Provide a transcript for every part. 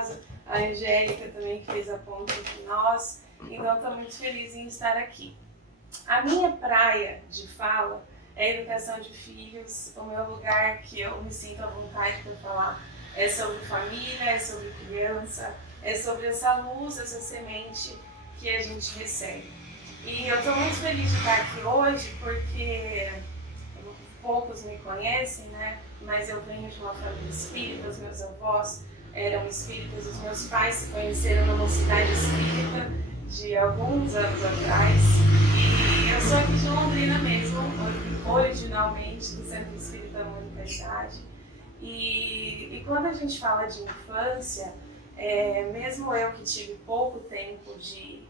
casa, a Angélica também que fez a ponte entre nós, então estou muito feliz em estar aqui. A minha praia de fala é a educação de filhos, o meu lugar que eu me sinto à vontade para falar é sobre família, é sobre criança, é sobre essa luz, essa semente que a gente recebe. E eu estou muito feliz de estar aqui hoje porque poucos me conhecem, né? Mas eu venho de uma família espírita, os meus avós eram espíritas, os meus pais se conheceram numa cidade espírita de alguns anos atrás. E eu sou aqui de Londrina mesmo, originalmente do Centro Espírita Humanidade. E quando a gente fala de infância, mesmo eu que tive pouco tempo de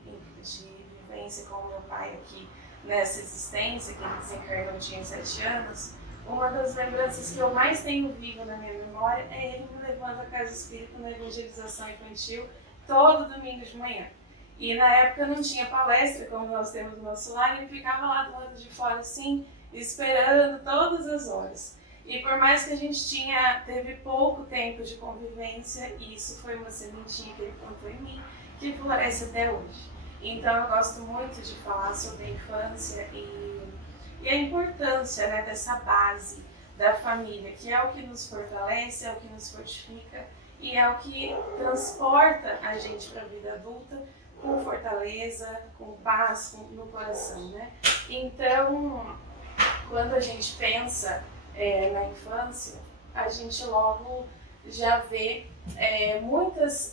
vivência com meu pai aqui nessa existência, que ele desencarnou tinha 7 anos, uma das lembranças que eu mais tenho vivo na minha memória é ele me levando à casa espírita na evangelização infantil todo domingo de manhã. E na época não tinha palestra, como nós temos no nosso lar, ele ficava lá do lado de fora assim, esperando todas as horas. E por mais que a gente teve pouco tempo de convivência, isso foi uma sementinha que ele plantou em mim, que floresce até hoje. Então eu gosto muito de falar sobre a infância e a importância, né, dessa base da família, que é o que nos fortalece, é o que nos fortifica e é o que transporta a gente para a vida adulta com fortaleza, com paz no coração, né? Então, quando a gente pensa na infância, a gente logo já vê muitas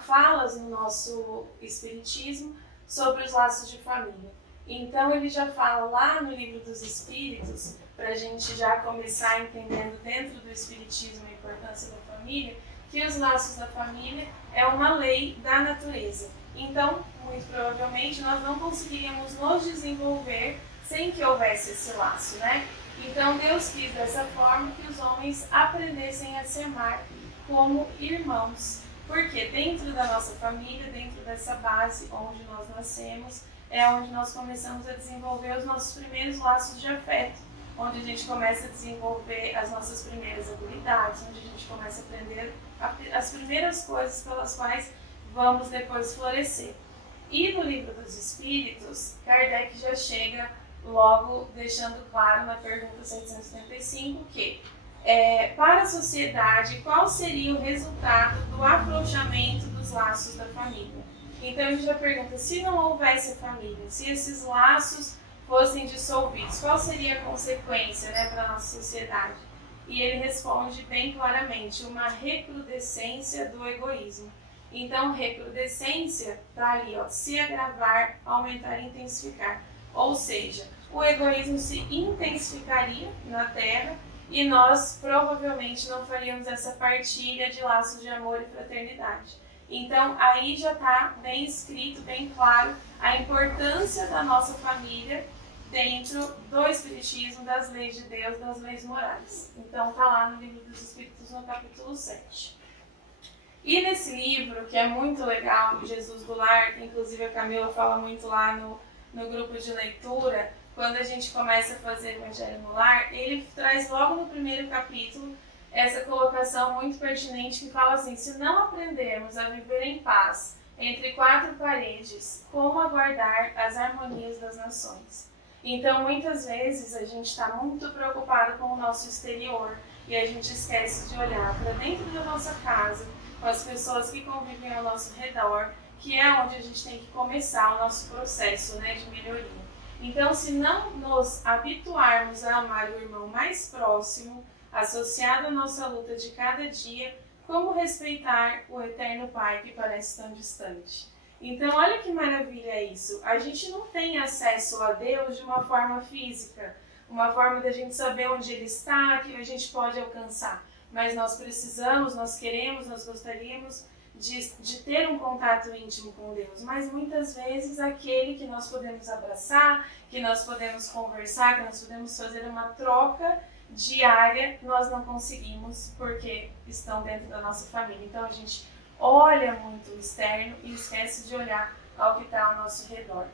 falas no nosso espiritismo sobre os laços de família. Então ele já fala lá no Livro dos Espíritos, para a gente já começar entendendo dentro do espiritismo a importância da família, que os laços da família é uma lei da natureza. Então, muito provavelmente, nós não conseguiríamos nos desenvolver sem que houvesse esse laço, né? Então Deus quis dessa forma que os homens aprendessem a se amar como irmãos. Porque dentro da nossa família, dentro dessa base onde nós nascemos, é onde nós começamos a desenvolver os nossos primeiros laços de afeto, onde a gente começa a desenvolver as nossas primeiras habilidades, onde a gente começa a aprender as primeiras coisas pelas quais vamos depois florescer. E no Livro dos Espíritos, Kardec já chega logo deixando claro na pergunta 775 que para a sociedade, qual seria o resultado do afrouxamento dos laços da família? Então ele já pergunta, se não houvesse a família, se esses laços fossem dissolvidos, qual seria a consequência, né, para a nossa sociedade? E ele responde bem claramente, uma recrudescência do egoísmo. Então, recrudescência está ali, ó, se agravar, aumentar e intensificar. Ou seja, o egoísmo se intensificaria na Terra e nós provavelmente não faríamos essa partilha de laços de amor e fraternidade. Então, aí já está bem escrito, bem claro, a importância da nossa família dentro do Espiritismo, das leis de Deus, das leis morais. Então, está lá no Livro dos Espíritos, no capítulo 7. E nesse livro, que é muito legal, Jesus do Lar, que inclusive a Camila fala muito lá no grupo de leitura, quando a gente começa a fazer Evangelho no Lar, ele traz logo no primeiro capítulo essa colocação muito pertinente que fala assim, se não aprendermos a viver em paz entre 4 paredes, como aguardar as harmonias das nações? Então, muitas vezes, a gente está muito preocupado com o nosso exterior e a gente esquece de olhar para dentro da nossa casa, com as pessoas que convivem ao nosso redor, que é onde a gente tem que começar o nosso processo, né, de melhoria. Então, se não nos habituarmos a amar o irmão mais próximo, associado à nossa luta de cada dia, como respeitar o eterno Pai que parece tão distante? Então, olha que maravilha isso. A gente não tem acesso a Deus de uma forma física, uma forma da gente saber onde Ele está, que a gente pode alcançar. Mas nós precisamos, nós queremos, nós gostaríamos de ter um contato íntimo com Deus. Mas muitas vezes aquele que nós podemos abraçar, que nós podemos conversar, que nós podemos fazer uma troca diária, nós não conseguimos porque estão dentro da nossa família. Então a gente olha muito o externo e esquece de olhar ao que está ao nosso redor.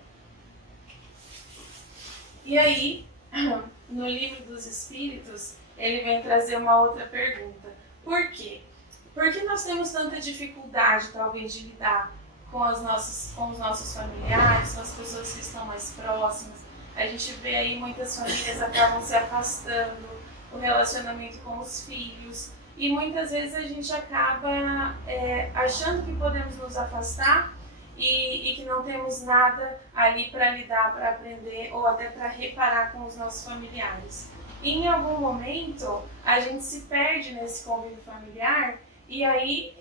E aí, no Livro dos Espíritos, ele vem trazer uma outra pergunta. Por quê? Por que nós temos tanta dificuldade, talvez, de lidar com os nossos familiares, com as pessoas que estão mais próximas? A gente vê aí muitas famílias acabam se afastando, o relacionamento com os filhos, e muitas vezes a gente acaba achando que podemos nos afastar e que não temos nada ali para lidar, para aprender ou até para reparar com os nossos familiares. E em algum momento a gente se perde nesse convívio familiar e aí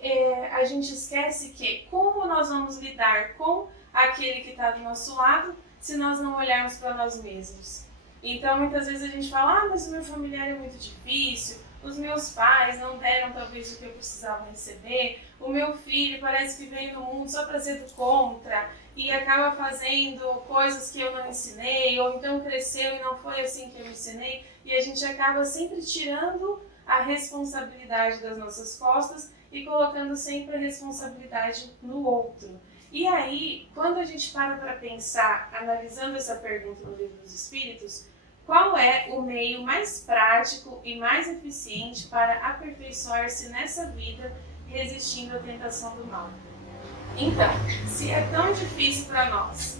a gente esquece que como nós vamos lidar com aquele que está do nosso lado se nós não olharmos para nós mesmos. Então muitas vezes a gente fala, mas o meu familiar é muito difícil, os meus pais não deram talvez o que eu precisava receber, o meu filho parece que veio no mundo só para ser do contra e acaba fazendo coisas que eu não ensinei, ou então cresceu e não foi assim que eu ensinei, e a gente acaba sempre tirando a responsabilidade das nossas costas e colocando sempre a responsabilidade no outro. E aí, quando a gente para pensar, analisando essa pergunta no Livro dos Espíritos, qual é o meio mais prático e mais eficiente para aperfeiçoar-se nessa vida resistindo à tentação do mal? Então, se é tão difícil para nós,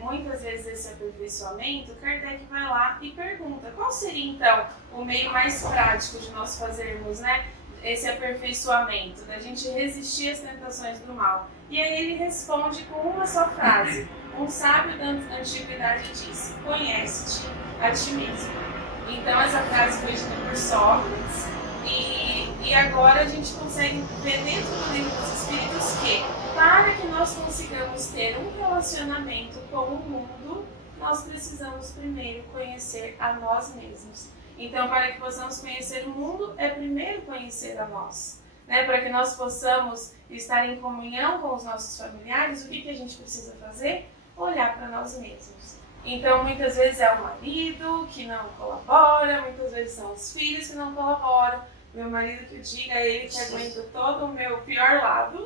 muitas vezes esse aperfeiçoamento, Kardec vai lá e pergunta, qual seria então o meio mais prático de nós fazermos, né, esse aperfeiçoamento, da gente resistir às tentações do mal? E aí ele responde com uma só frase. Um sábio da antiguidade disse, conhece-te a ti mesmo. Então essa frase foi dita por Sócrates e agora a gente consegue ver dentro do Livro dos Espíritos que para que nós consigamos ter um relacionamento com o mundo, nós precisamos primeiro conhecer a nós mesmos. Então, para que possamos conhecer o mundo, é primeiro conhecer a nós. Né? Para que nós possamos estar em comunhão com os nossos familiares, o que a gente precisa fazer? Olhar para nós mesmos. Então, muitas vezes é o marido que não colabora, muitas vezes são os filhos que não colaboram. Meu marido que diga, ele que aguenta todo o meu pior lado,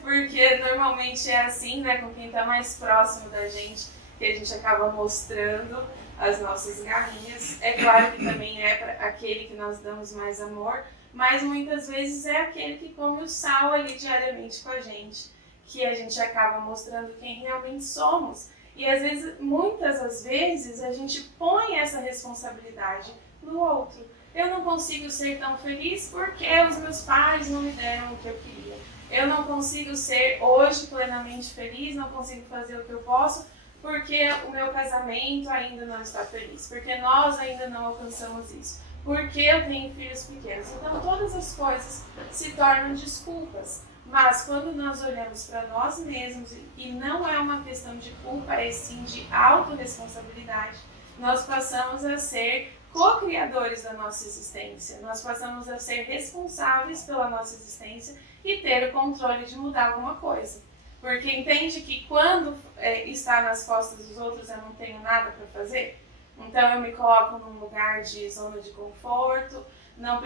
porque normalmente é assim, né, com quem está mais próximo da gente, que a gente acaba mostrando as nossas garrinhas. É claro que também é para aquele que nós damos mais amor, mas muitas vezes é aquele que come o sal ali diariamente com a gente, que a gente acaba mostrando quem realmente somos. E às vezes, muitas das vezes, a gente põe essa responsabilidade no outro. Eu não consigo ser tão feliz porque os meus pais não me deram o que eu queria. Eu não consigo ser hoje plenamente feliz, não consigo fazer o que eu posso porque o meu casamento ainda não está feliz, porque nós ainda não alcançamos isso, porque eu tenho filhos pequenos. Então todas as coisas se tornam desculpas. Mas quando nós olhamos para nós mesmos, e não é uma questão de culpa, é sim de autorresponsabilidade, nós passamos a ser co-criadores da nossa existência. Nós passamos a ser responsáveis pela nossa existência e ter o controle de mudar alguma coisa. Porque entende que quando está nas costas dos outros eu não tenho nada para fazer? Então eu me coloco num lugar de zona de conforto, não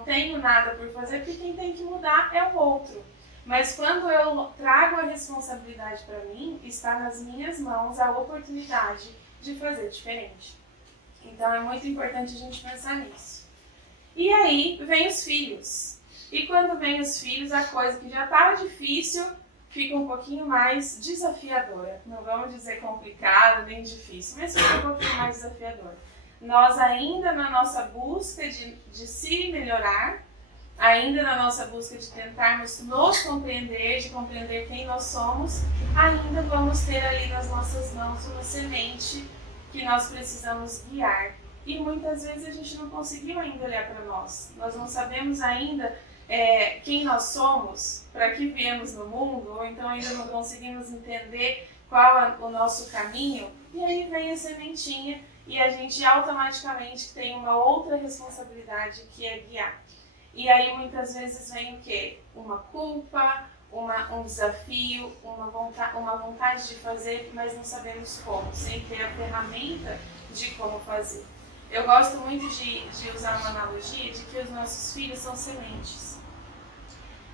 tenho nada por fazer, porque quem tem que mudar é o outro. Mas quando eu trago a responsabilidade para mim, está nas minhas mãos a oportunidade de fazer diferente. Então é muito importante a gente pensar nisso. E aí vem os filhos. E quando vem os filhos, a coisa que já estava difícil fica um pouquinho mais desafiadora. Não vamos dizer complicada, nem difícil, mas fica um pouquinho mais desafiadora. Nós ainda na nossa busca de se melhorar, ainda na nossa busca de tentarmos nos compreender, de compreender quem nós somos, ainda vamos ter ali nas nossas mãos uma semente que nós precisamos guiar. E muitas vezes a gente não conseguiu ainda olhar para nós. Nós não sabemos ainda quem nós somos, para que viemos no mundo, ou então ainda não conseguimos entender qual é o nosso caminho. E aí vem a sementinha e a gente automaticamente tem uma outra responsabilidade que é guiar. E aí muitas vezes vem o quê? Uma culpa, um desafio, uma vontade de fazer, mas não sabemos como, sem ter a ferramenta de como fazer. Eu gosto muito de usar uma analogia de que os nossos filhos são sementes.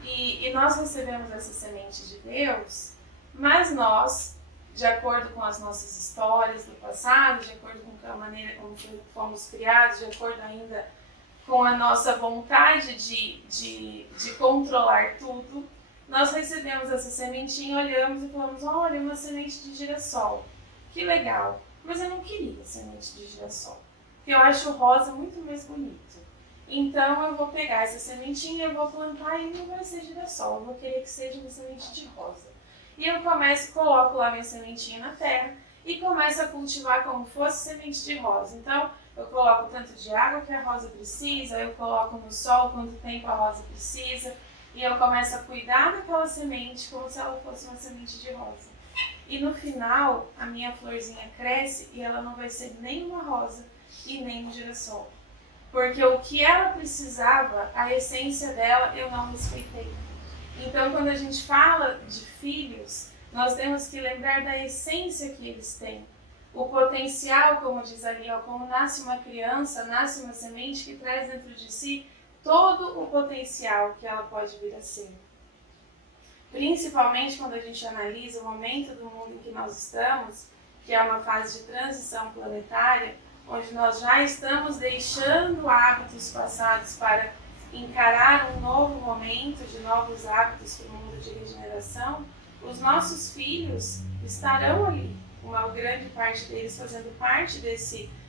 E nós recebemos essa semente de Deus, mas nós, de acordo com as nossas histórias do passado, de acordo com a maneira como fomos criados, de acordo ainda com a nossa vontade de controlar tudo, nós recebemos essa sementinha, olhamos e falamos, olha, uma semente de girassol, que legal, mas eu não queria semente de girassol, porque eu acho o rosa muito mais bonito. Então eu vou pegar essa sementinha, eu vou plantar e não vai ser girassol, eu vou querer que seja uma semente de rosa. E eu coloco lá minha sementinha na terra e começo a cultivar como fosse semente de rosa. Então eu coloco o tanto de água que a rosa precisa, eu coloco no sol quanto tempo a rosa precisa, e eu começo a cuidar daquela semente como se ela fosse uma semente de rosa. E no final, a minha florzinha cresce e ela não vai ser nem uma rosa e nem um girassol. Porque o que ela precisava, a essência dela, eu não respeitei. Então, quando a gente fala de filhos, nós temos que lembrar da essência que eles têm. O potencial, como diz ali, como nasce uma criança, nasce uma semente que traz dentro de si todo o potencial que ela pode vir a ser. Principalmente quando a gente analisa o momento do mundo em que nós estamos, que é uma fase de transição planetária, onde nós já estamos deixando hábitos passados para encarar um novo momento de novos hábitos para o mundo de regeneração, os nossos filhos estarão ali, uma grande parte deles fazendo parte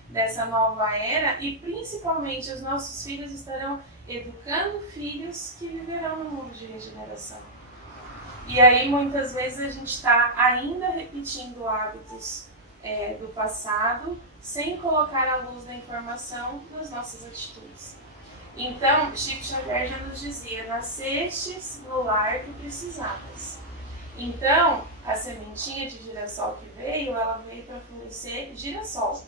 dessa nova era, e principalmente os nossos filhos estarão educando filhos que viverão no mundo de regeneração. E aí muitas vezes a gente está ainda repetindo hábitos do passado, sem colocar a luz da informação nas nossas atitudes. Então, Chico Xavier já nos dizia, nascestes no lar que precisavas. Então, a sementinha de girassol que veio, ela veio para florescer girassol.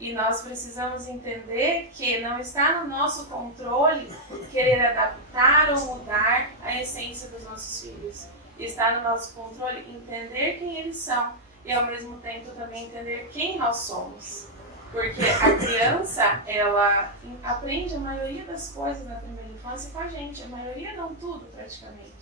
E nós precisamos entender que não está no nosso controle querer adaptar ou mudar a essência dos nossos filhos. Está no nosso controle entender quem eles são e ao mesmo tempo também entender quem nós somos. Porque a criança, ela aprende a maioria das coisas na primeira infância com a gente, a maioria não tudo praticamente.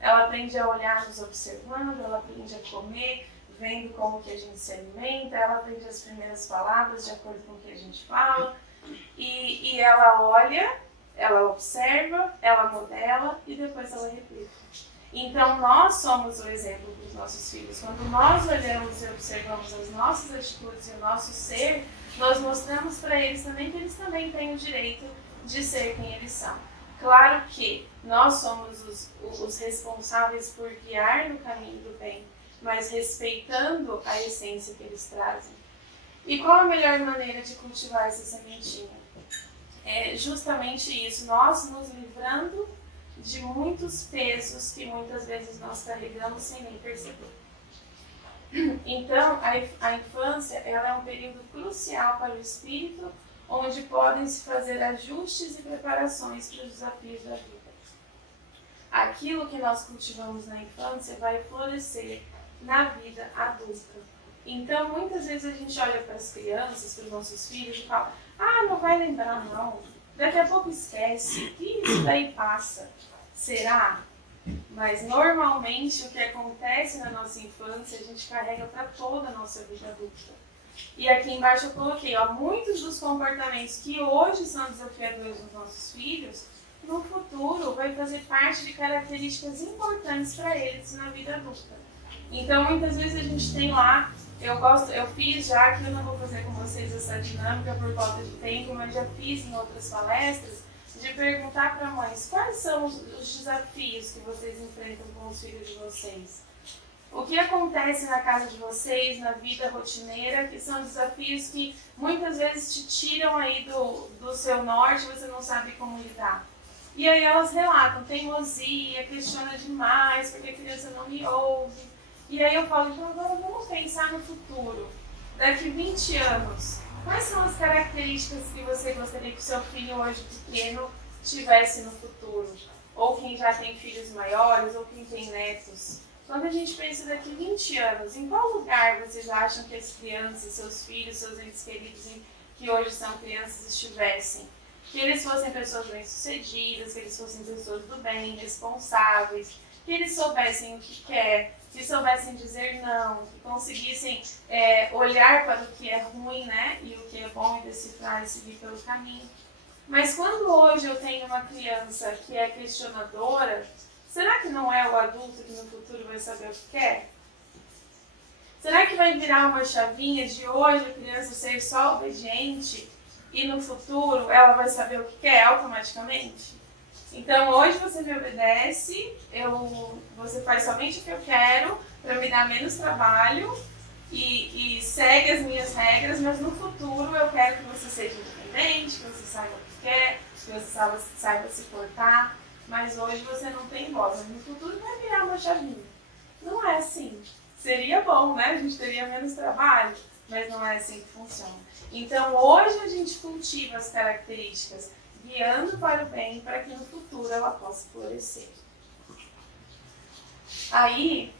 Ela aprende a olhar nos observando, ela aprende a comer, vendo como que a gente se alimenta, ela aprende as primeiras palavras de acordo com o que a gente fala, e ela olha, ela observa, ela modela e depois ela replica. Então nós somos o exemplo para os nossos filhos. Quando nós olhamos e observamos as nossas atitudes e o nosso ser, nós mostramos para eles também que eles também têm o direito de ser quem eles são. Claro que nós somos os responsáveis por guiar no caminho do bem, mas respeitando a essência que eles trazem. E qual a melhor maneira de cultivar essa sementinha? É justamente isso, nós nos livrando de muitos pesos que muitas vezes nós carregamos sem nem perceber. Então, a infância ela é um período crucial para o espírito, onde podem se fazer ajustes e preparações para os desafios da vida. Aquilo que nós cultivamos na infância vai florescer na vida adulta. Então, muitas vezes a gente olha para as crianças, para os nossos filhos e fala, não vai lembrar não, daqui a pouco esquece, isso daí passa. Será? Mas normalmente o que acontece na nossa infância a gente carrega para toda a nossa vida adulta. E aqui embaixo eu coloquei, muitos dos comportamentos que hoje são desafiadores nos nossos filhos, no futuro vai fazer parte de características importantes para eles na vida adulta. Então muitas vezes a gente tem lá, eu fiz já, que eu não vou fazer com vocês essa dinâmica por falta de tempo, mas já fiz em outras palestras, de perguntar para mães quais são os desafios que vocês enfrentam com os filhos de vocês. O que acontece na casa de vocês, na vida rotineira, que são desafios que muitas vezes te tiram aí do seu norte e você não sabe como lidar. E aí elas relatam teimosia, questiona demais, porque a criança não me ouve. E aí eu falo, então agora vamos pensar no futuro. Daqui 20 anos, quais são as características que você gostaria que o seu filho hoje pequeno tivesse no futuro? Ou quem já tem filhos maiores, ou quem tem netos. Quando a gente pensa daqui 20 anos, em qual lugar vocês acham que as crianças, seus filhos, seus entes queridos que hoje são crianças estivessem? Que eles fossem pessoas bem-sucedidas, que eles fossem pessoas do bem, responsáveis, que eles soubessem o que quer, que soubessem dizer não, que conseguissem olhar para o que é ruim, né, e o que é bom e decifrar e seguir pelo caminho. Mas quando hoje eu tenho uma criança que é questionadora, será que não é o adulto que no futuro vai saber o que quer? Será que vai virar uma chavinha de hoje a criança ser só obediente e no futuro ela vai saber o que quer automaticamente? Então hoje você me obedece, você faz somente o que eu quero para me dar menos trabalho e segue as minhas regras, mas no futuro eu quero que você seja independente, que você saiba o que quer, que você saiba se portar, mas hoje você não tem voz, mas no futuro vai virar uma chavinha. Não é assim. Seria bom, né? A gente teria menos trabalho, mas não é assim que funciona. Então hoje a gente cultiva as características guiando para o bem, para que no futuro ela possa florescer. Aí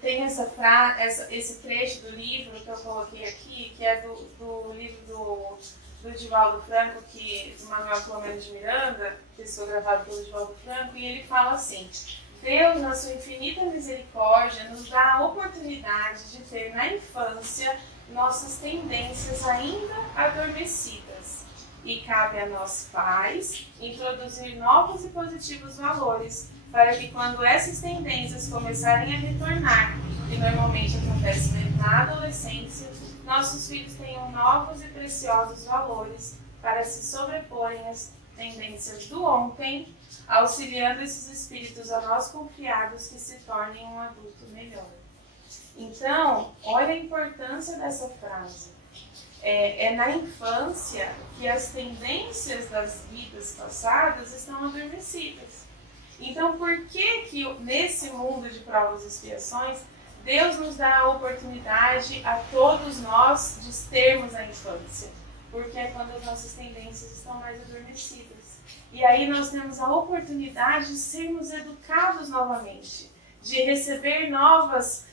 tem esse trecho do livro que eu coloquei aqui, que é do livro do Divaldo Franco, do Manuel Filomeno de Miranda, que foi gravado pelo Divaldo Franco, e ele fala assim: Deus, na sua infinita misericórdia, nos dá a oportunidade de ter na infância nossas tendências ainda adormecidas. E cabe a nós pais introduzir novos e positivos valores para que quando essas tendências começarem a retornar, que normalmente acontece na adolescência, nossos filhos tenham novos e preciosos valores para se sobreporem às tendências do ontem, auxiliando esses espíritos a nós confiados que se tornem um adulto melhor. Então, olha a importância dessa frase. É na infância que as tendências das vidas passadas estão adormecidas. Então, por que nesse mundo de provas e expiações, Deus nos dá a oportunidade a todos nós de termos a infância? Porque é quando as nossas tendências estão mais adormecidas. E aí nós temos a oportunidade de sermos educados novamente, de receber novos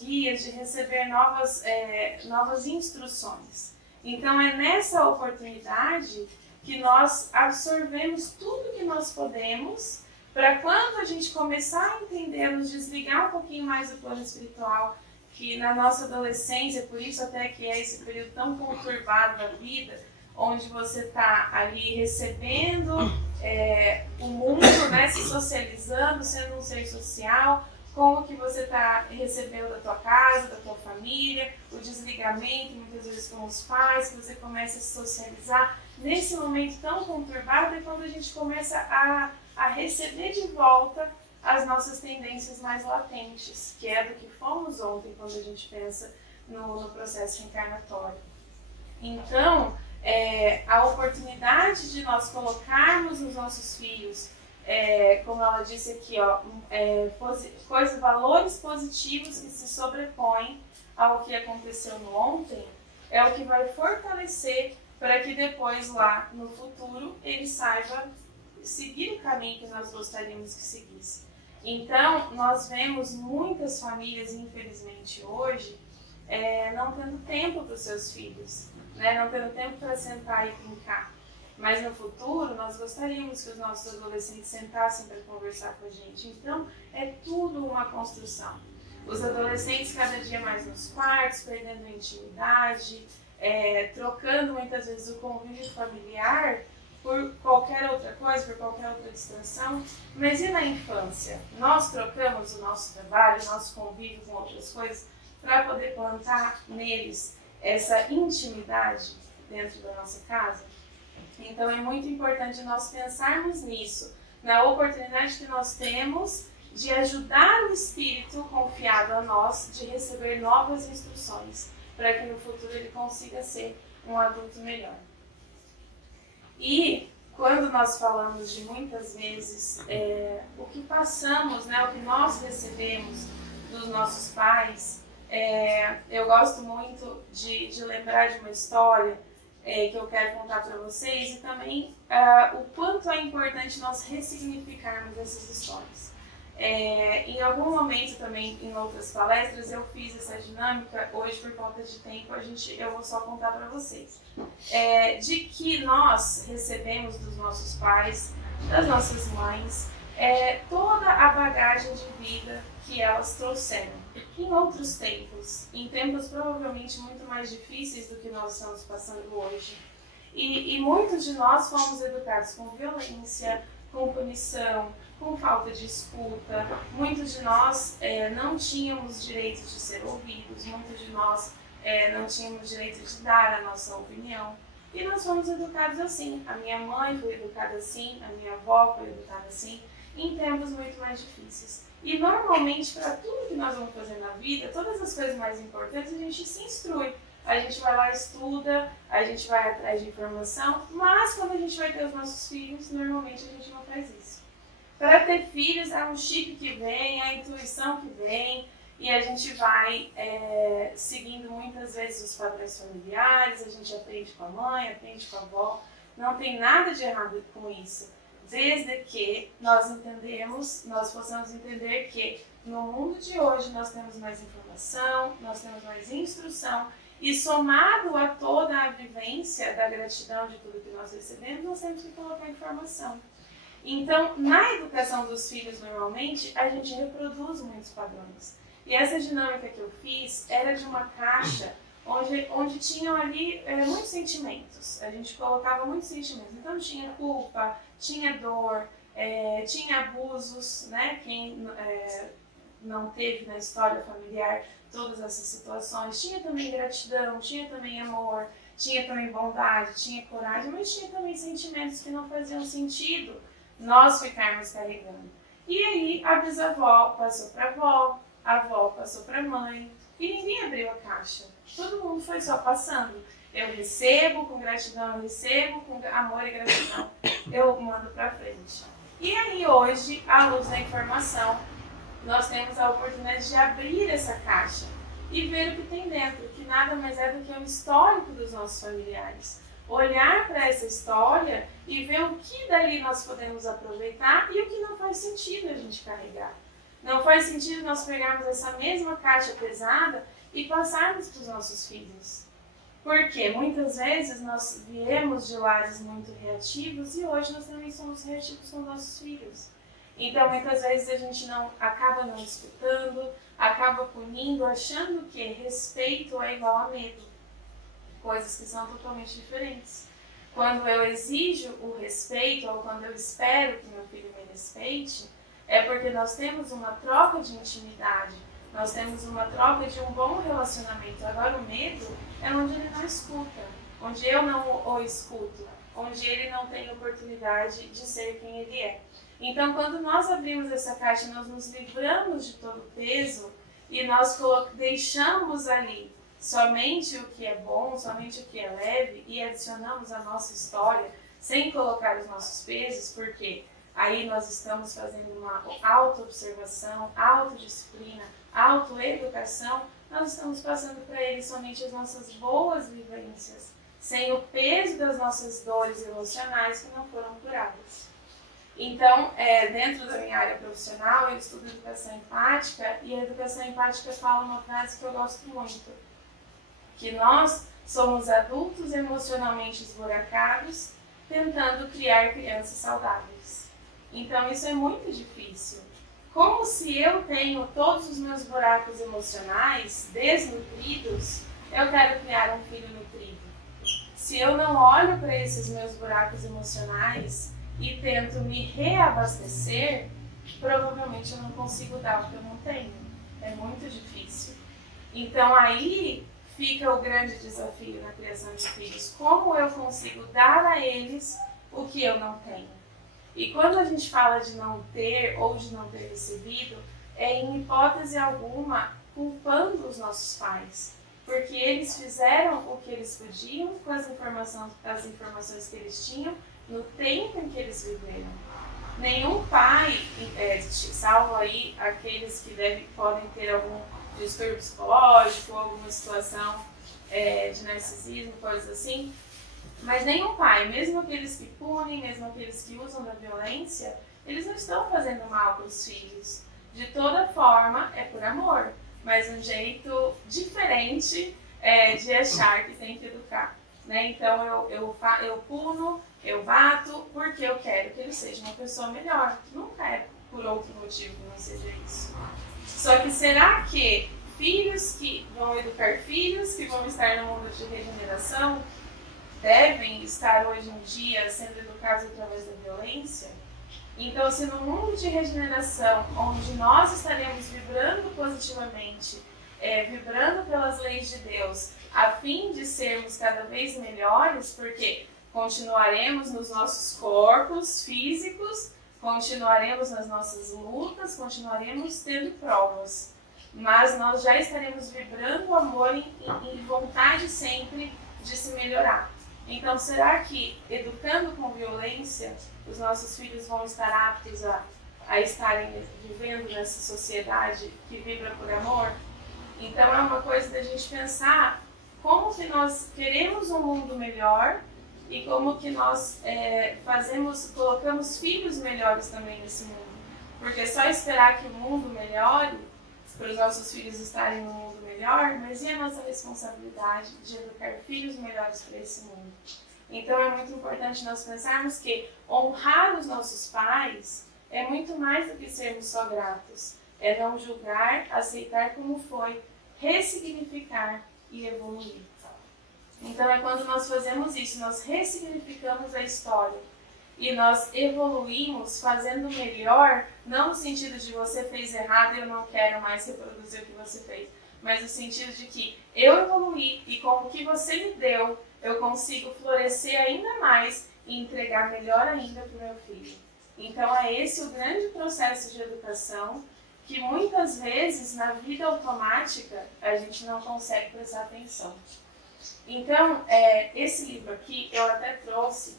guias, de receber novas instruções. Então é nessa oportunidade que nós absorvemos tudo que nós podemos, para quando a gente começar a entender, nos desligar um pouquinho mais do plano espiritual, que na nossa adolescência, por isso até que é esse período tão conturbado da vida, onde você está ali recebendo o mundo, né, se socializando, sendo um ser social, como que você está recebendo da tua casa, da tua família, o desligamento, muitas vezes com os pais, que você começa a se socializar. Nesse momento tão conturbado é quando a gente começa a receber de volta as nossas tendências mais latentes, que é do que fomos ontem quando a gente pensa no processo reencarnatório. Então, a oportunidade de nós colocarmos nos nossos filhos, como ela disse aqui, valores positivos que se sobrepõem ao que aconteceu no ontem, é o que vai fortalecer para que depois lá no futuro ele saiba seguir o caminho que nós gostaríamos que seguisse. Então, nós vemos muitas famílias, infelizmente hoje, não tendo tempo para os seus filhos, né? Não tendo tempo para sentar e brincar. Mas no futuro, nós gostaríamos que os nossos adolescentes sentassem para conversar com a gente. Então, é tudo uma construção. Os adolescentes cada dia mais nos quartos, perdendo a intimidade, trocando muitas vezes o convívio familiar por qualquer outra coisa, por qualquer outra distração. Mas e na infância? Nós trocamos o nosso trabalho, o nosso convívio com outras coisas para poder plantar neles essa intimidade dentro da nossa casa? Então é muito importante nós pensarmos nisso, na oportunidade que nós temos de ajudar o espírito confiado a nós, de receber novas instruções, para que no futuro ele consiga ser um adulto melhor. E quando nós falamos de muitas vezes o que passamos, né, o que nós recebemos dos nossos pais, eu gosto muito de lembrar de uma história que eu quero contar para vocês, e também o quanto é importante nós ressignificarmos essas histórias. Em algum momento também, em outras palestras, eu fiz essa dinâmica. Hoje, por falta de tempo, eu vou só contar para vocês. De que nós recebemos dos nossos pais, das nossas mães, toda a bagagem de vida que elas trouxeram. Em outros tempos, em tempos provavelmente muito mais difíceis do que nós estamos passando hoje, E muitos de nós fomos educados com violência, com punição, com falta de escuta. Muitos de nós não tínhamos direito de ser ouvidos, muitos de nós não tínhamos direito de dar a nossa opinião. E nós fomos educados assim. A minha mãe foi educada assim, a minha avó foi educada assim, em tempos muito mais difíceis. E normalmente, para tudo que nós vamos fazer na vida, todas as coisas mais importantes, a gente se instrui. A gente vai lá, estuda, a gente vai atrás de informação, mas quando a gente vai ter os nossos filhos, normalmente a gente não faz isso. Para ter filhos é um chip que vem, é a intuição que vem, e a gente vai seguindo muitas vezes os padrões familiares, a gente aprende com a mãe, aprende com a avó. Não tem nada de errado com isso, desde que nós possamos entender que no mundo de hoje nós temos mais informação, nós temos mais instrução, e somado a toda a vivência da gratidão de tudo que nós recebemos, nós temos que colocar informação. Então, na educação dos filhos, normalmente, a gente reproduz muitos padrões. E essa dinâmica que eu fiz era de uma caixa onde tinham ali muitos sentimentos. A gente colocava muitos sentimentos. Então, tinha culpa, tinha dor, tinha abusos, né? Quem não teve na história familiar todas essas situações. Tinha também gratidão, tinha também amor, tinha também bondade, tinha coragem, mas tinha também sentimentos que não faziam sentido nós ficarmos carregando. E aí a bisavó passou para a avó passou para a mãe, e ninguém abriu a caixa. Todo mundo foi só passando. Eu recebo com gratidão, eu recebo com amor e gratidão, eu mando para frente. E aí hoje, à luz da informação, nós temos a oportunidade de abrir essa caixa e ver o que tem dentro, que nada mais é do que o histórico dos nossos familiares. Olhar para essa história e ver o que dali nós podemos aproveitar e o que não faz sentido a gente carregar. Não faz sentido nós pegarmos essa mesma caixa pesada e passarmos para os nossos filhos. Porque muitas vezes nós viemos de lares muito reativos e hoje nós também somos reativos com nossos filhos. Então, muitas vezes a gente acaba não escutando, acaba punindo, achando que respeito é igual a medo. Coisas que são totalmente diferentes. Quando eu exijo o respeito, ou quando eu espero que meu filho me respeite, é porque nós temos uma troca de intimidade, nós temos uma troca de um bom relacionamento. Agora, o medo é onde ele não escuta, onde eu não o escuto, onde ele não tem oportunidade de ser quem ele é. Então, quando nós abrimos essa caixa, nós nos livramos de todo o peso e nós deixamos ali somente o que é bom, somente o que é leve e adicionamos a nossa história sem colocar os nossos pesos, porque aí nós estamos fazendo uma auto-observação, autodisciplina, autoeducação, nós estamos passando para ele somente as nossas boas vivências, sem o peso das nossas dores emocionais que não foram curadas. Então, dentro da minha área profissional, eu estudo educação empática, e a educação empática fala uma frase que eu gosto muito, que nós somos adultos emocionalmente esburacados, tentando criar crianças saudáveis. Então, isso é muito difícil. Como se eu tenho todos os meus buracos emocionais desnutridos, eu quero criar um filho nutrido. Se eu não olho para esses meus buracos emocionais e tento me reabastecer, provavelmente eu não consigo dar o que eu não tenho. É muito difícil. Então aí fica o grande desafio na criação de filhos. Como eu consigo dar a eles o que eu não tenho? E quando a gente fala de não ter ou de não ter recebido, é em hipótese alguma culpando os nossos pais. Porque eles fizeram o que eles podiam com as informações que eles tinham no tempo em que eles viveram. Nenhum pai, salvo aí aqueles que podem ter algum distúrbio psicológico, alguma situação de narcisismo, coisas assim, mas nenhum pai, mesmo aqueles que punem, mesmo aqueles que usam da violência, eles não estão fazendo mal para os filhos. De toda forma, é por amor, mas um jeito diferente de achar que tem que educar. Né? Então eu puno, eu bato, porque eu quero que ele seja uma pessoa melhor. Nunca é por outro motivo que não seja isso. Só que será que filhos que vão educar filhos, que vão estar no mundo de regeneração, devem estar hoje em dia sendo educados através da violência, então se no mundo de regeneração, onde nós estaremos vibrando positivamente, vibrando pelas leis de Deus, a fim de sermos cada vez melhores, porque continuaremos nos nossos corpos físicos, continuaremos nas nossas lutas, continuaremos tendo provas, mas nós já estaremos vibrando o amor e vontade sempre de se melhorar. Então, será que educando com violência, os nossos filhos vão estar aptos a estarem vivendo nessa sociedade que vibra por amor? Então, é uma coisa da gente pensar como que nós queremos um mundo melhor e como que nós colocamos filhos melhores também nesse mundo. Porque só esperar que o mundo melhore, para os nossos filhos estarem no mundo melhor, mas e a nossa responsabilidade de educar filhos melhores para esse mundo? Então é muito importante nós pensarmos que honrar os nossos pais é muito mais do que sermos só gratos. É não julgar, aceitar como foi, ressignificar e evoluir. Então é quando nós fazemos isso, nós ressignificamos a história e nós evoluímos fazendo melhor, não no sentido de você fez errado e eu não quero mais reproduzir o que você fez, mas no sentido de que eu evoluí e com o que você me deu, eu consigo florescer ainda mais e entregar melhor ainda para o meu filho. Então é esse o grande processo de educação que muitas vezes na vida automática a gente não consegue prestar atenção. Então, esse livro aqui eu até trouxe,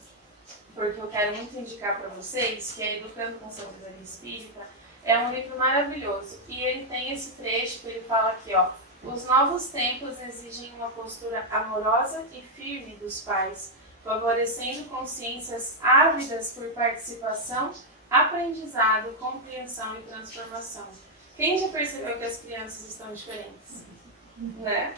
porque eu quero muito indicar para vocês, que é Educando com Sabedoria Espírita, é um livro maravilhoso. E ele tem esse trecho que ele fala aqui, ó, os novos tempos exigem uma postura amorosa e firme dos pais, favorecendo consciências ávidas por participação, aprendizado, compreensão e transformação. Quem já percebeu que as crianças estão diferentes? Né?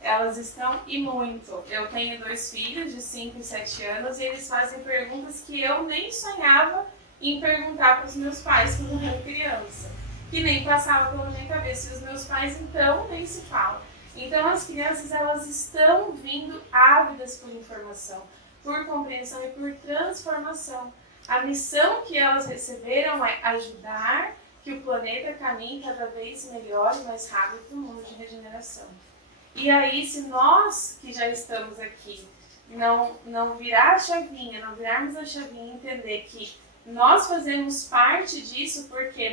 Elas estão e muito. Eu tenho 2 filhos de 5 e 7 anos e eles fazem perguntas que eu nem sonhava em perguntar para os meus pais quando eu era criança. Que nem passava pela minha cabeça. E os meus pais, então, nem se falam. Então, as crianças, elas estão vindo ávidas por informação, por compreensão e por transformação. A missão que elas receberam é ajudar que o planeta caminhe cada vez melhor e mais rápido para o mundo de regeneração. E aí, se nós que já estamos aqui não virar a chavinha, não virarmos a chavinha e entender que nós fazemos parte disso porque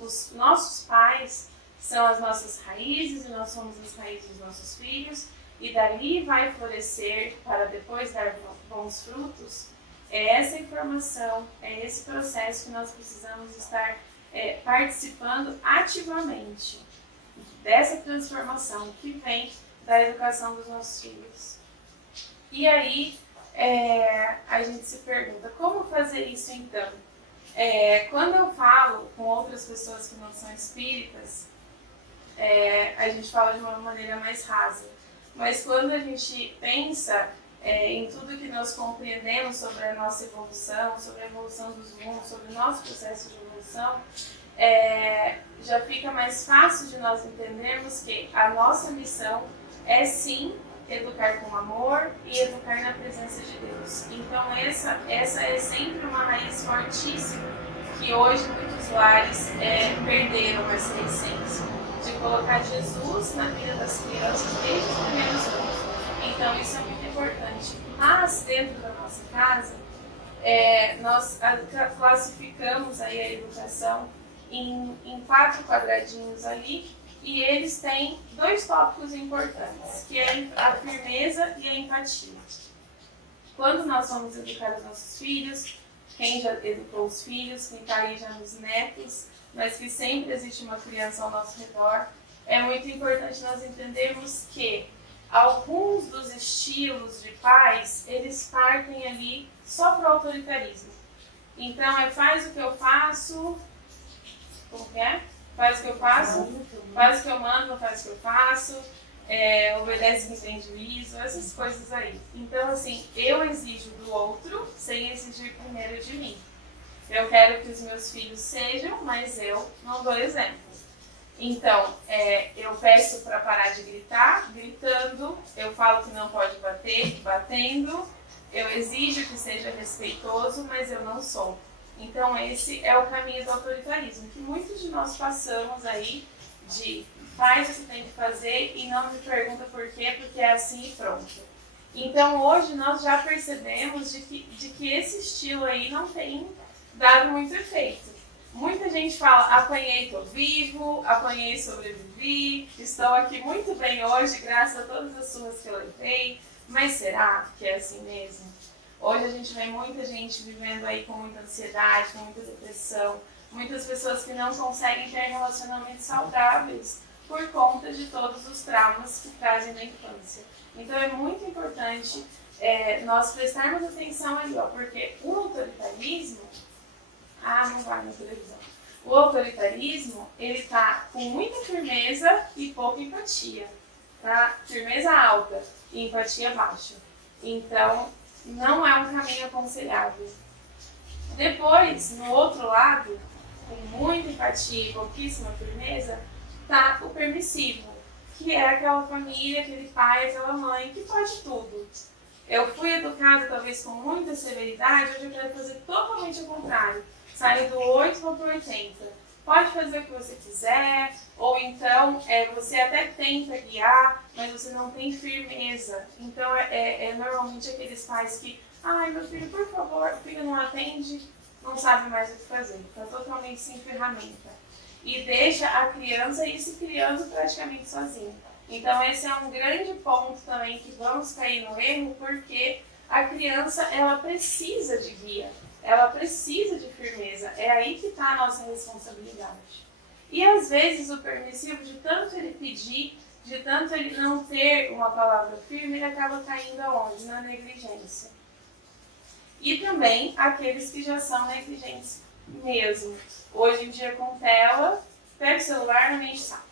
os nossos pais são as nossas raízes e nós somos as raízes dos nossos filhos e dali vai florescer para depois dar bons frutos, é essa informação, é esse processo que nós precisamos estar participando ativamente dessa transformação que vem da educação dos nossos filhos. E aí a gente se pergunta, como fazer isso então? Quando eu falo com outras pessoas que não são espíritas, a gente fala de uma maneira mais rasa. Mas quando a gente pensa em tudo que nós compreendemos sobre a nossa evolução, sobre a evolução dos mundos, sobre o nosso processo de evolução, já fica mais fácil de nós entendermos que a nossa missão é sim educar com amor e educar na presença de Deus. Então essa é sempre uma raiz fortíssima que hoje muitos lares perderam essa essência de colocar Jesus na vida das crianças desde os primeiros anos. Então isso é muito importante. Mas dentro da nossa casa, nós classificamos aí a educação em 4 quadradinhos ali, e eles têm 2 tópicos importantes, que é a firmeza e a empatia. Quando nós vamos educar os nossos filhos, quem já educou os filhos, quem está aí já nos netos, mas que sempre existe uma criança ao nosso redor, é muito importante nós entendermos que alguns dos estilos de pais, eles partem ali só para o autoritarismo. Então, faz o que eu faço, como que é? Faz o que eu faço, faz o que eu mando, não faz o que eu faço, obedece quem tem juízo, essas coisas aí. Então, assim, eu exijo do outro sem exigir primeiro de mim. Eu quero que os meus filhos sejam, mas eu não dou exemplo. Então, eu peço para parar de gritar, gritando, eu falo que não pode bater, batendo, eu exijo que seja respeitoso, mas eu não sou. Então, esse é o caminho do autoritarismo, que muitos de nós passamos aí de faz o que tem que fazer e não me pergunta por quê, porque é assim e pronto. Então, hoje nós já percebemos de que esse estilo aí não tem dado muito efeito. Muita gente fala, apanhei, tô vivo, apanhei, sobrevivi, estou aqui muito bem hoje, graças a todas as surras que eu levei, mas será que é assim mesmo? Hoje a gente vê muita gente vivendo aí com muita ansiedade, com muita depressão, muitas pessoas que não conseguem ter relacionamentos saudáveis por conta de todos os traumas que trazem da infância. Então é muito importante nós prestarmos atenção ali, ó, porque o autoritarismo... não vai na televisão. O autoritarismo, ele tá com muita firmeza e pouca empatia. Tá? Firmeza alta e empatia baixa. Então, não é um caminho aconselhável. Depois, no outro lado, com muita empatia e pouquíssima firmeza, tá o permissivo, que é aquela família, aquele pai, aquela mãe que pode tudo. Eu fui educada talvez com muita severidade, hoje eu quero fazer totalmente o contrário. Saio do 8 vou para o 80. Pode fazer o que você quiser, ou então você até tenta guiar, mas você não tem firmeza. Então normalmente aqueles pais que, meu filho, por favor, o filho não atende, não sabe mais o que fazer. Está totalmente sem ferramenta. E deixa a criança ir se criando praticamente sozinha. Então esse é um grande ponto também que vamos cair no erro, porque a criança ela precisa de guia. Ela precisa de firmeza, é aí que está a nossa responsabilidade. E às vezes o permissivo, de tanto ele pedir, de tanto ele não ter uma palavra firme, ele acaba caindo aonde? Na negligência. E também aqueles que já são negligentes mesmo. Hoje em dia com tela, pega o celular, não enche o saco.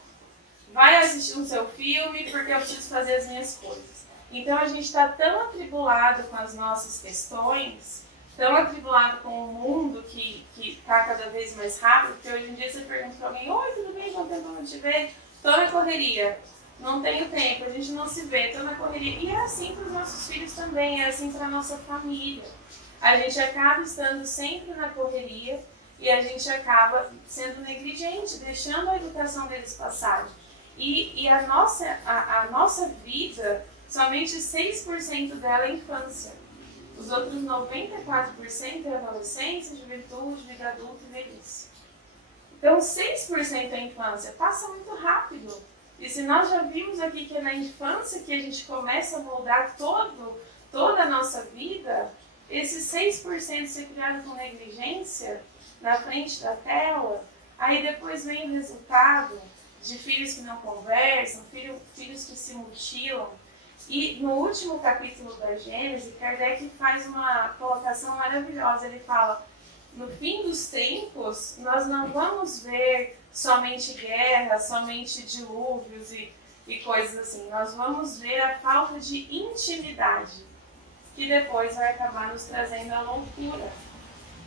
Vai assistir o seu filme porque eu preciso fazer as minhas coisas. Então a gente está tão atribulado com as nossas questões, tão atribulado com o mundo que está cada vez mais rápido, que hoje em dia você pergunta para alguém, oi, tudo bem, quanto tempo eu não te ver? Estou na correria, não tenho tempo, a gente não se vê, estou na correria. E é assim para os nossos filhos também, é assim para a nossa família. A gente acaba estando sempre na correria e a gente acaba sendo negligente, deixando a educação deles passar. E a nossa vida, somente 6% dela é infância. Os outros 94% é adolescência, juventude, vida adulta e velhice. Então, 6% é infância. Passa muito rápido. E se nós já vimos aqui que é na infância que a gente começa a moldar toda a nossa vida, esse 6% ser criado com negligência na frente da tela, aí depois vem o resultado de filhos que não conversam, filhos que se mutilam. E no último capítulo da Gênesis, Kardec faz uma colocação maravilhosa. Ele fala, no fim dos tempos, nós não vamos ver somente guerra, somente dilúvios e coisas assim. Nós vamos ver a falta de intimidade, que depois vai acabar nos trazendo a loucura.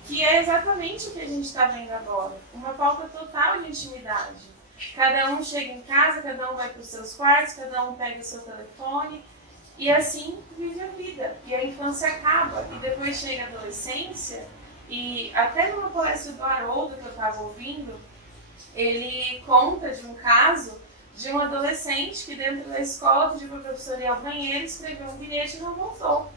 Que é exatamente o que a gente está vendo agora. Uma falta total de intimidade. Cada um chega em casa, cada um vai para os seus quartos, cada um pega o seu telefone e assim vive a vida. E a infância acaba. E depois chega a adolescência e até numa palestra do Haroldo que eu estava ouvindo, ele conta de um caso de um adolescente que dentro da escola pediu para a professora ir ao banheiro, escreveu um bilhete e não voltou.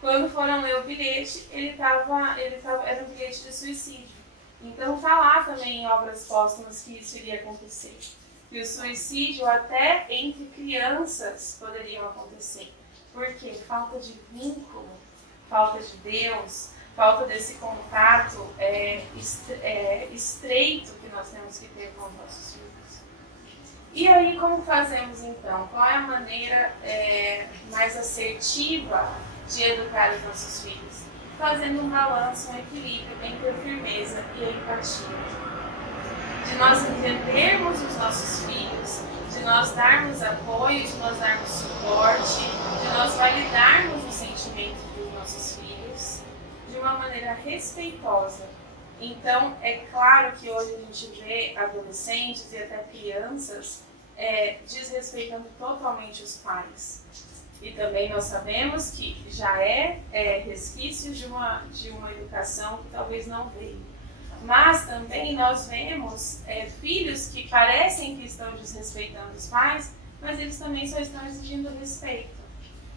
Quando foram ler o bilhete, era um bilhete de suicídio. Então está lá também em Obras Póstumas que isso iria acontecer. E o suicídio até entre crianças poderiam acontecer. Por quê? Falta de vínculo, falta de Deus, falta desse contato estreito que nós temos que ter com os nossos filhos. E aí como fazemos então? Qual é a maneira mais assertiva de educar os nossos filhos? Fazendo um balanço, um equilíbrio entre a firmeza e a empatia. De nós entendermos os nossos filhos, de nós darmos apoio, de nós darmos suporte, de nós validarmos os sentimentos dos nossos filhos de uma maneira respeitosa Então, é claro que hoje a gente vê adolescentes e até crianças desrespeitando totalmente os pais. E também nós sabemos que já é resquício de uma educação que talvez não veio. Mas também nós vemos filhos que parecem que estão desrespeitando os pais, mas eles também só estão exigindo respeito.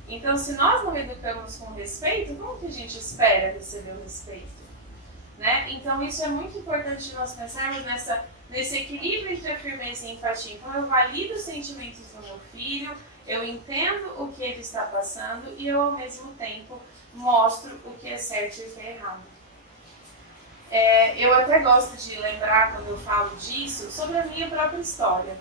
Então, se nós não educamos com respeito, como que a gente espera receber o respeito? Né? Então, isso é muito importante nós pensarmos nesse equilíbrio entre a firmeza e a empatia. Então, eu valido os sentimentos do meu filho, eu entendo o que ele está passando e eu, ao mesmo tempo, mostro o que é certo e o que é errado. Eu até gosto de lembrar, quando eu falo disso, sobre a minha própria história.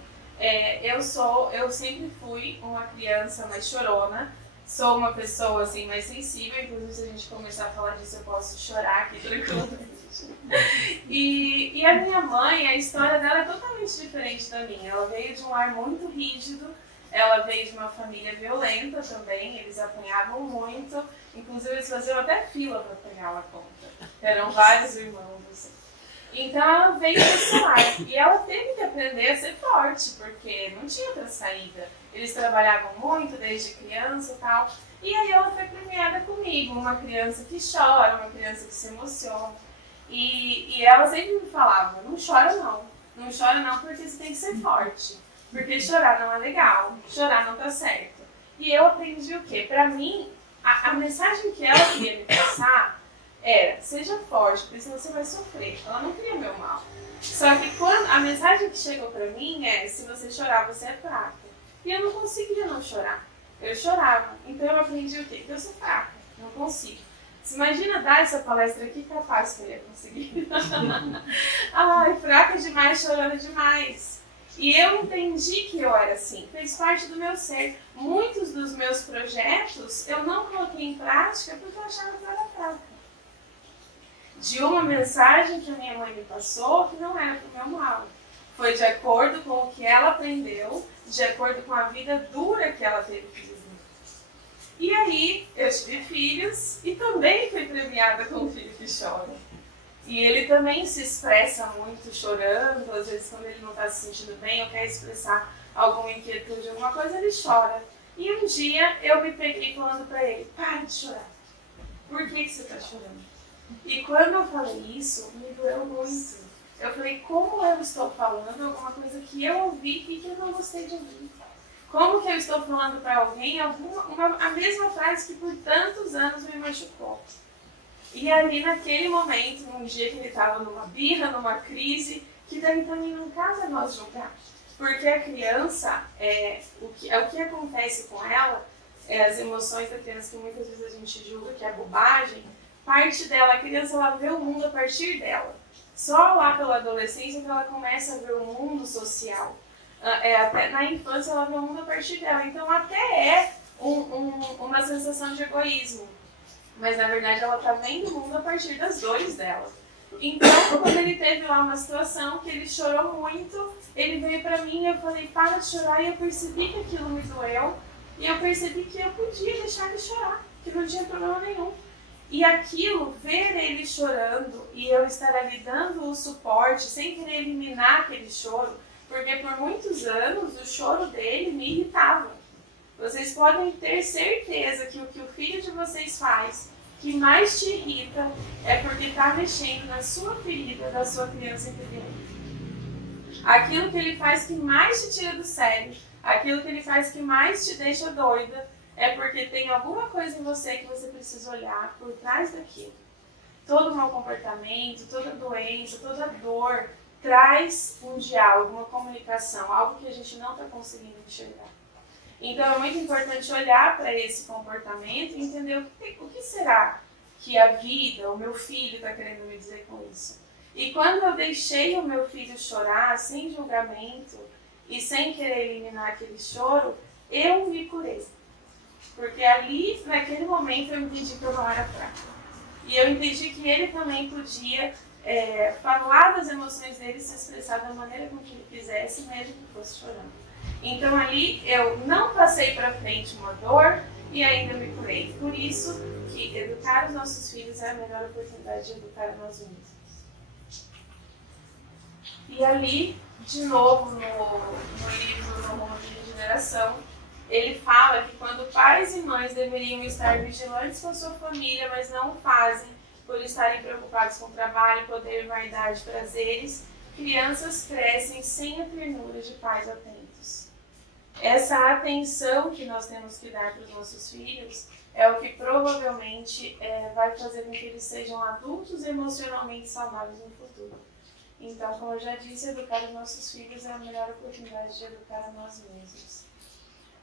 Eu sempre fui uma criança mais chorona, sou uma pessoa assim, mais sensível, inclusive se a gente começar a falar disso eu posso chorar aqui tranquilamente. E a minha mãe, a história dela é totalmente diferente da minha. Ela veio de um lar muito rígido, ela veio de uma família violenta também, eles apanhavam muito, inclusive eles faziam até fila para pegar a conta. Eram vários irmãos assim. Então ela veio desse lar e ela teve que aprender a ser forte, porque não tinha outra saída. Eles trabalhavam muito desde criança e tal. E aí ela foi premiada comigo, uma criança que chora, uma criança que se emociona. E ela sempre me falava, não chora não porque você tem que ser forte. Porque chorar não é legal, chorar não tá certo. E eu aprendi o quê? Pra mim, a mensagem que ela queria me passar era, seja forte, porque senão você vai sofrer. Ela não queria meu mal. Só que a mensagem que chegou pra mim é, se você chorar, você é fraca. E eu não conseguia não chorar. Eu chorava. Então eu aprendi o quê? Que eu sou fraca, não consigo. Você imagina dar essa palestra aqui, capaz que eu ia conseguir. Ai, fraca demais, chorando demais. E eu entendi que eu era assim, fez parte do meu ser. Muitos dos meus projetos eu não coloquei em prática porque eu achava que eu era fraca. De uma mensagem que a minha mãe me passou que não era pro meu mal. Foi de acordo com o que ela aprendeu, de acordo com a vida dura que ela teve que viver. E aí, eu tive filhos e também fui premiada com um filho que chora. E ele também se expressa muito chorando, às vezes quando ele não está se sentindo bem ou quer expressar alguma inquietude, alguma coisa, ele chora. E um dia eu me peguei falando para ele, para de chorar. Por que você está chorando? E quando eu falei isso, me doeu muito. Eu falei, como eu estou falando alguma coisa que eu ouvi e que eu não gostei de ouvir? Como que eu estou falando para alguém a mesma frase que por tantos anos me machucou? E ali naquele momento, num dia que ele estava numa birra, numa crise, que daí também não cabe nós julgar. Porque a criança, o que acontece com ela, as emoções da criança que muitas vezes a gente julga que é bobagem, parte dela, a criança ela vê o mundo a partir dela. Só lá pela adolescência que ela começa a ver o mundo social. Até na infância ela vê o mundo a partir dela. Então até uma sensação de egoísmo. Mas na verdade ela está vendo o mundo a partir das dores dela. Então, quando ele teve lá uma situação que ele chorou muito, ele veio para mim e eu falei, para de chorar, e eu percebi que aquilo me doeu, e eu percebi que eu podia deixar ele chorar, que não tinha problema nenhum. E aquilo, ver ele chorando e eu estar ali dando o suporte, sem querer eliminar aquele choro, porque por muitos anos o choro dele me irritava. Vocês podem ter certeza que o filho de vocês faz, que mais te irrita, é porque está mexendo na sua ferida da sua criança interior. Aquilo que ele faz que mais te tira do sério, aquilo que ele faz que mais te deixa doida, é porque tem alguma coisa em você que você precisa olhar por trás daquilo. Todo mau comportamento, toda doença, toda dor, traz um diálogo, uma comunicação, algo que a gente não está conseguindo enxergar. Então é muito importante olhar para esse comportamento e entender o que será que a vida, o meu filho está querendo me dizer com isso. E quando eu deixei o meu filho chorar sem julgamento e sem querer eliminar aquele choro, eu me curei. Porque ali, naquele momento, eu entendi que eu não era fraca. E eu entendi que ele também podia falar das emoções dele, se expressar da maneira como ele quisesse, mesmo que fosse chorando. Então ali eu não passei para frente uma dor e ainda me curei. Por isso que educar os nossos filhos é a melhor oportunidade de educar a nós mesmos. E ali, de novo, no livro No Rumo de Regeneração, ele fala que quando pais e mães deveriam estar vigilantes com a sua família, mas não o fazem por estarem preocupados com trabalho, poder, vaidade, prazeres, crianças crescem sem a ternura de pais atentos. Essa atenção que nós temos que dar para os nossos filhos é o que provavelmente vai fazer com que eles sejam adultos emocionalmente saudáveis no futuro. Então, como eu já disse, educar os nossos filhos é a melhor oportunidade de educar a nós mesmos.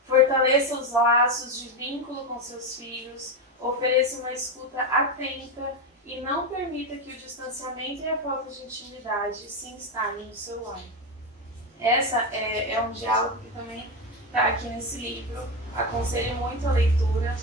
Fortaleça os laços de vínculo com seus filhos, ofereça uma escuta atenta e não permita que o distanciamento e a falta de intimidade se instalem no seu lar. Essa é um diálogo que também está aqui nesse livro. Aconselho muito a leitura,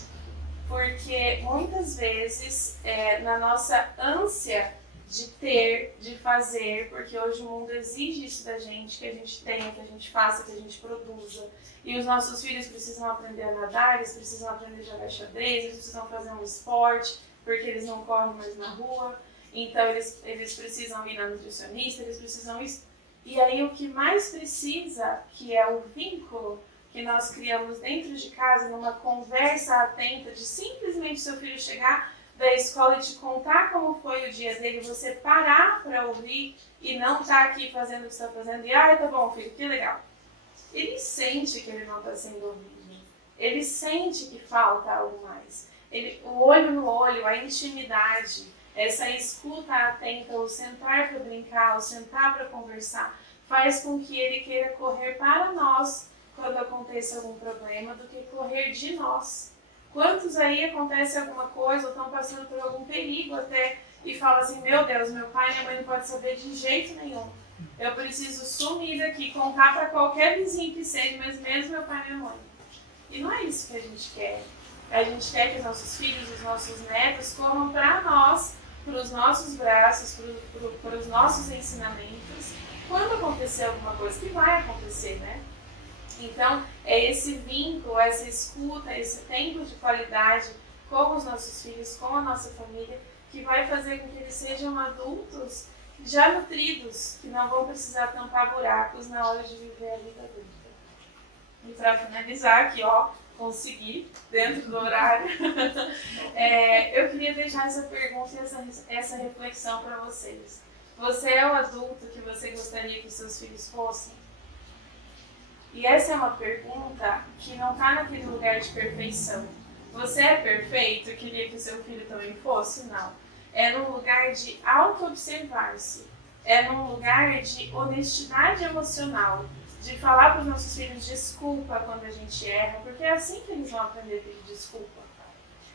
porque muitas vezes, na nossa ânsia de ter, de fazer, porque hoje o mundo exige isso da gente, que a gente tenha, que a gente faça, que a gente produza. E os nossos filhos precisam aprender a nadar, eles precisam aprender a jogar xadrez, eles precisam fazer um esporte, porque eles não correm mais na rua. Então eles precisam ir na nutricionista, eles precisam isso. E aí o que mais precisa, que é o vínculo que nós criamos dentro de casa, numa conversa atenta, de simplesmente seu filho chegar da escola e te contar como foi o dia dele, você parar para ouvir e não estar aqui fazendo o que está fazendo e, tá bom, filho, que legal. Ele sente que ele não está sendo ouvido. Ele sente que falta algo mais. O olho no olho, a intimidade, essa escuta atenta, o sentar para brincar, o sentar para conversar, faz com que ele queira correr para nós quando aconteça algum problema, do que correr de nós. Quantos aí acontece alguma coisa ou estão passando por algum perigo até e falam assim, meu Deus, meu pai e minha mãe não podem saber de jeito nenhum. Eu preciso sumir daqui, contar para qualquer vizinho que seja, mas mesmo meu pai e minha mãe. E não é isso que a gente quer. A gente quer que os nossos filhos, os nossos netos corram para nós, para os nossos braços, para os nossos ensinamentos, quando acontecer alguma coisa, que vai acontecer, né? Então, é esse vínculo, essa escuta, esse tempo de qualidade com os nossos filhos, com a nossa família, que vai fazer com que eles sejam adultos já nutridos, que não vão precisar tampar buracos na hora de viver a vida adulta. E para finalizar aqui, consegui, dentro do horário, eu queria deixar essa pergunta e essa reflexão para vocês. Você é o adulto que você gostaria que os seus filhos fossem? E essa é uma pergunta que não está naquele lugar de perfeição. Você é perfeito e queria que o seu filho também fosse? Não. É num lugar de auto-observar-se. É num lugar de honestidade emocional. De falar para os nossos filhos desculpa quando a gente erra, porque é assim que eles vão aprender a pedir desculpa.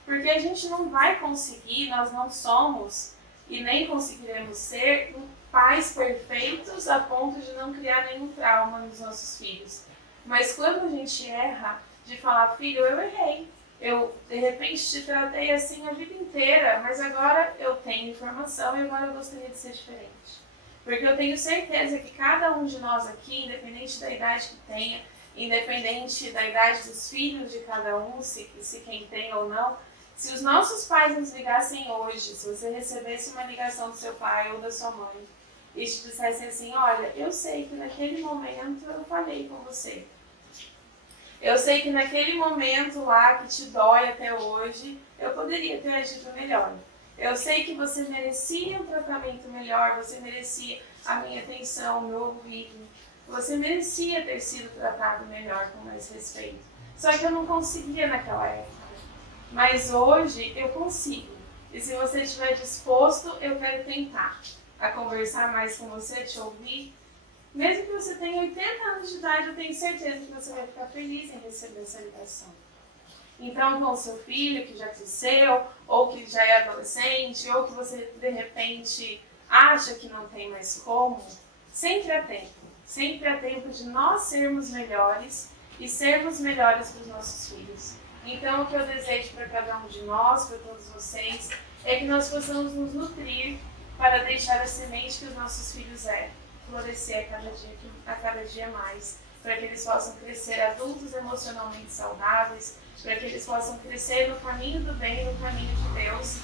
Porque a gente não vai conseguir, nós não somos e nem conseguiremos ser pais perfeitos a ponto de não criar nenhum trauma nos nossos filhos. Mas quando a gente erra, de falar, filho, eu errei. Eu, de repente, te tratei assim a vida inteira, mas agora eu tenho informação e agora eu gostaria de ser diferente. Porque eu tenho certeza que cada um de nós aqui, independente da idade que tenha, independente da idade dos filhos de cada um, se quem tem ou não, se os nossos pais nos ligassem hoje, se você recebesse uma ligação do seu pai ou da sua mãe, e te dissessem assim, olha, eu sei que naquele momento eu falhei com você. Eu sei que naquele momento lá que te dói até hoje, eu poderia ter agido melhor. Eu sei que você merecia um tratamento melhor, você merecia a minha atenção, o meu ouvido. Você merecia ter sido tratado melhor, com mais respeito. Só que eu não conseguia naquela época. Mas hoje eu consigo. E se você estiver disposto, eu quero tentar a conversar mais com você, te ouvir. Mesmo que você tenha 80 anos de idade, eu tenho certeza que você vai ficar feliz em receber essa ligação. Então, com o seu filho que já cresceu, ou que já é adolescente, ou que você, de repente, acha que não tem mais como, sempre há tempo. Sempre há tempo de nós sermos melhores e sermos melhores para os nossos filhos. Então, o que eu desejo para cada um de nós, para todos vocês, é que nós possamos nos nutrir para deixar a semente que os nossos filhos florescer a cada dia mais, para que eles possam crescer adultos emocionalmente saudáveis, para que eles possam crescer no caminho do bem, no caminho de Deus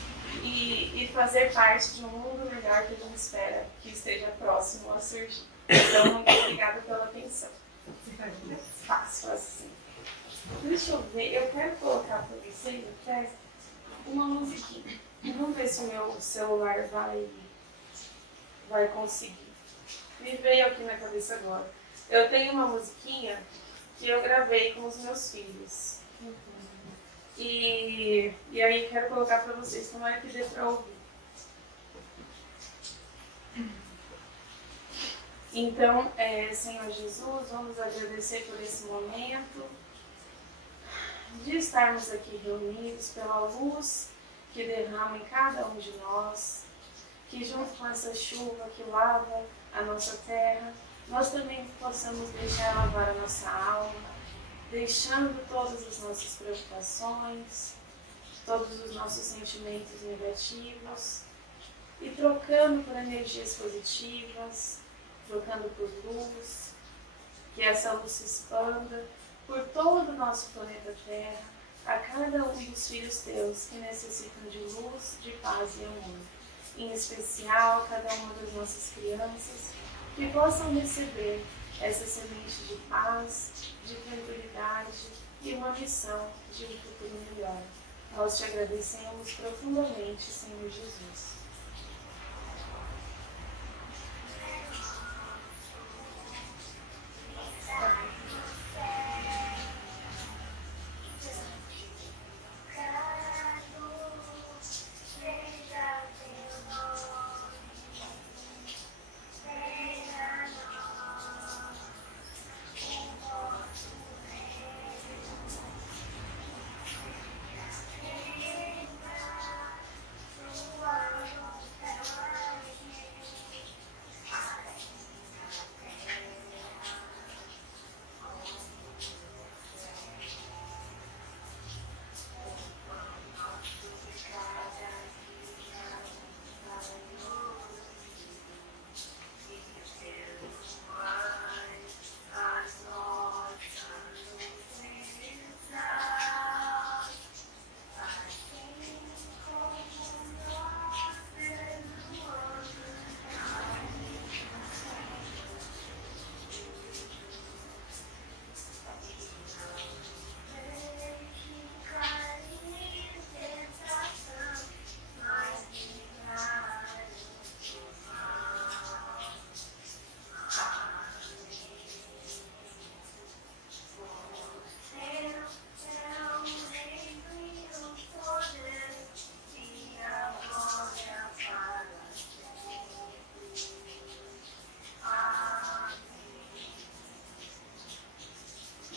e fazer parte de um mundo melhor que a gente espera que esteja próximo a surgir. Então, muito obrigada pela atenção. Você faz isso? Faço assim. Deixa eu ver, eu quero colocar para vocês até uma musiquinha. Vamos ver se o meu celular vai conseguir. Me veio aqui na cabeça agora. Eu tenho uma musiquinha que eu gravei com os meus filhos. E aí quero colocar para vocês, tomara que dê para ouvir. Então, Senhor Jesus, vamos agradecer por esse momento de estarmos aqui reunidos pela luz que derrama em cada um de nós, que junto com essa chuva que lava a nossa terra, nós também possamos deixar lavar a nossa alma, deixando todas as nossas preocupações, todos os nossos sentimentos negativos e trocando por energias positivas, trocando por luz, que essa luz se expanda por todo o nosso planeta Terra, a cada um dos filhos teus que necessitam de luz, de paz e amor. Em especial, cada uma das nossas crianças, que possam receber essa semente de paz, de tranquilidade e uma missão de um futuro melhor. Nós te agradecemos profundamente, Senhor Jesus.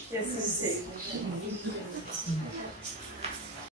Que assim seja.